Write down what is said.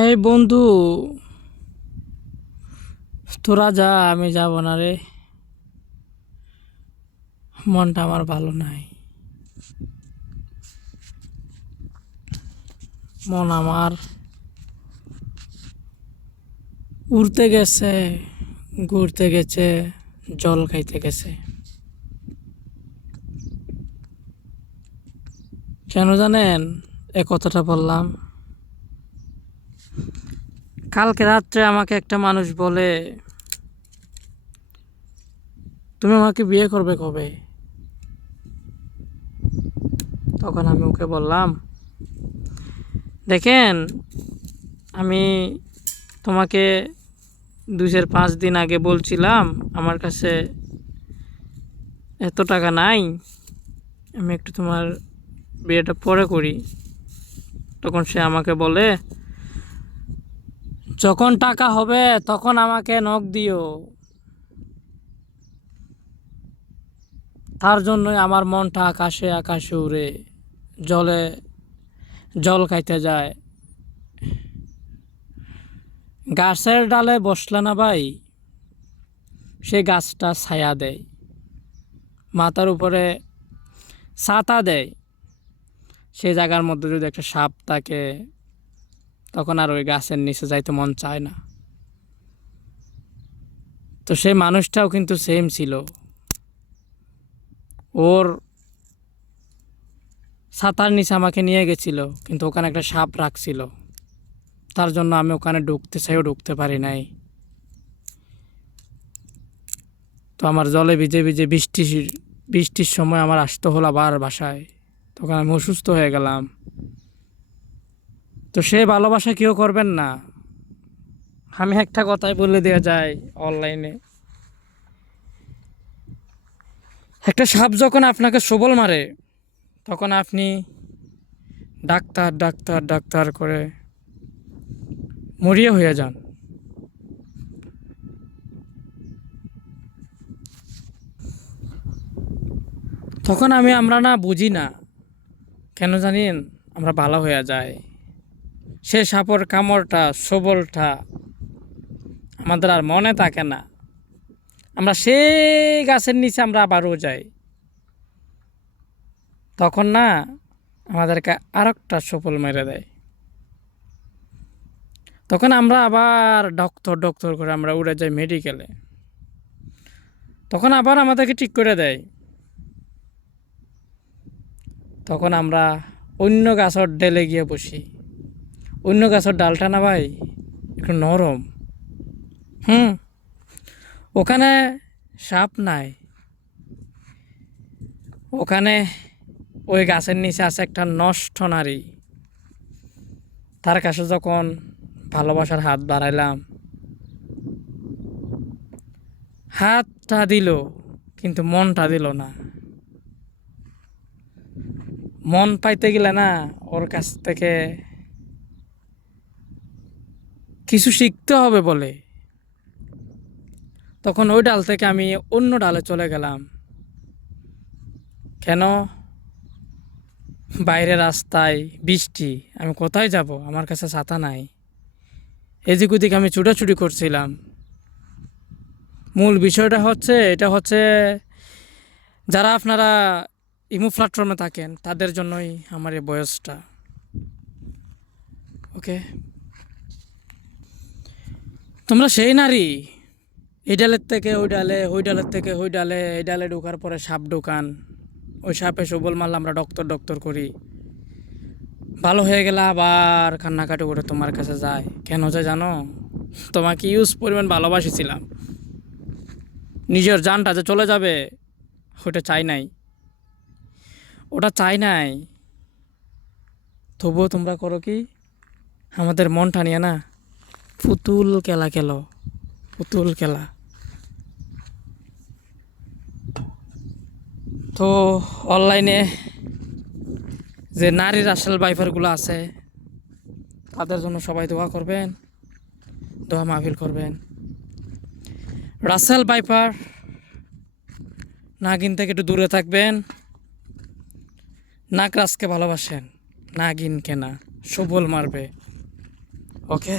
এই বন্ধু, তোরা যা, আমি যাব না রে। মনটা আমার ভালো নাই। মন আমার উড়তে গেছে, ঘুরতে গেছে, জল খাইতে গেছে। কেন জানেন এ কথাটা বললাম? কালকে রাত্রে আমাকে একটা মানুষ বলে, তুমি আমাকে বিয়ে করবে কবে? তখন আমি ওকে বললাম, দেখেন, আমি তোমাকে 2-5 দিন আগে বলছিলাম আমার কাছে এত টাকা নাই, আমি একটু তোমার বিয়েটা পরে করি। তখন সে আমাকে বলে, যখন টাকা হবে তখন আমাকে নক দিও। তার জন্যই আমার মনটা আকাশে আকাশে উড়ে, জলে জল খাইতে যায়। গাছের ডালে বসলে না ভাই, সে গাছটা ছায়া দেয়, মাথার উপরে ছাতা দেয়। সেই জায়গার মধ্যে যদি একটা সাপ থাকে, তখন আর ওই গাছের নিচে যাইতে মন চায় না। তো সেই মানুষটাও কিন্তু সেম ছিল। ওর ছাতার নিচে আমাকে নিয়ে গেছিল, কিন্তু ওখানে একটা সাপ রাখছিল। তার জন্য আমি ওখানে ঢুকতে চাইও ঢুকতে পারি নাই। তো আমার জলে ভিজে ভিজে বৃষ্টির সময় আমার আসতে হলো আবার বাসায়। তখন আমি অসুস্থ হয়ে গেলাম। তো সে ভালোবাসা কেউ করবেন না। আমি একটা কথাই বলে দেওয়া যায় অনলাইনে, একটা সাপ যখন আপনাকে সবল মারে, তখন আপনি ডাক্তার ডাক্তার ডাক্তার করে মরিয়া হয়ে যান। তখন আমরা না বুঝি না, কেন জানেন, আমরা ভালো হয়ে যায়। সে সাপের কামড়টা, সবলটা আমাদের আর মনে থাকে না। আমরা সেই গাছের নিচে আমরা আবারও যাই। তখন না আমাদেরকে আরেকটা সফল মেরে দেয়। তখন আমরা আবার ডক্টর ডক্টর করে আমরা উড়ে যাই মেডিকেলে। তখন আবার আমাদেরকে ঠিক করে দেয়। তখন আমরা অন্য গাছের ডেলে গিয়ে বসি। অন্য গাছের ডালটা না ভাই একটু নরম। ওখানে সাপ নাই, ওখানে ওই গাছের নিচে আছে একটা নষ্ট নারী। তার কাছে যখন ভালোবাসার হাত বাড়াইলাম, হাতটা দিল কিন্তু মনটা দিল না। মন পাইতে গেলে না ওর কাছ থেকে কিছু শিখতে হবে বলে, তখন ওই ডাল থেকে আমি অন্য ডালে চলে গেলাম। কেন? বাইরে রাস্তায় বৃষ্টি, আমি কোথায় যাব? আমার কাছে ছাতা নাই। এদিক ওদিক আমি ছুটাছুটি করছিলাম। মূল বিষয়টা হচ্ছে, এটা হচ্ছে যারা আপনারা ইমো প্ল্যাটফর্মে থাকেন তাদের জন্যই আমার এই বয়সটা। ওকে, তোমরা সেই নারী, এই ডালের থেকে ওই ডালে, ওই ডালের থেকে ওই ডালে, এই ডালে ঢোকার পরে সাপ ঢোকান, ওই সাপে সবল মারলে আমরা ডক্টর ডক্টর করি, ভালো হয়ে গেলে আবার কান্নাকাটি করে তোমার কাছে যায়। কেন যায় জানো? তোমাকে ইউজ পরিমাণ ভালোবাসেছিলাম, নিজের জানটা যে চলে যাবে ওটা চাই নাই, ওটা চাই নাই। তবুও তোমরা করো কি, আমাদের মনটা নিয়ে না পুতুল খেলা খেলো, পুতুল খেলা। তো অনলাইনে যে নারীর আসল বাইফারগুলো আছে, তাদের জন্য সবাই দোয়া করবেন, দোয়া মাহফিল করবেন। রাসেল বাইপার নাগিন থেকে একটু দূরে থাকবেন। নাগরাজকে ভালোবাসেন, নাগিনকে না, সবল মারবে। ওকে।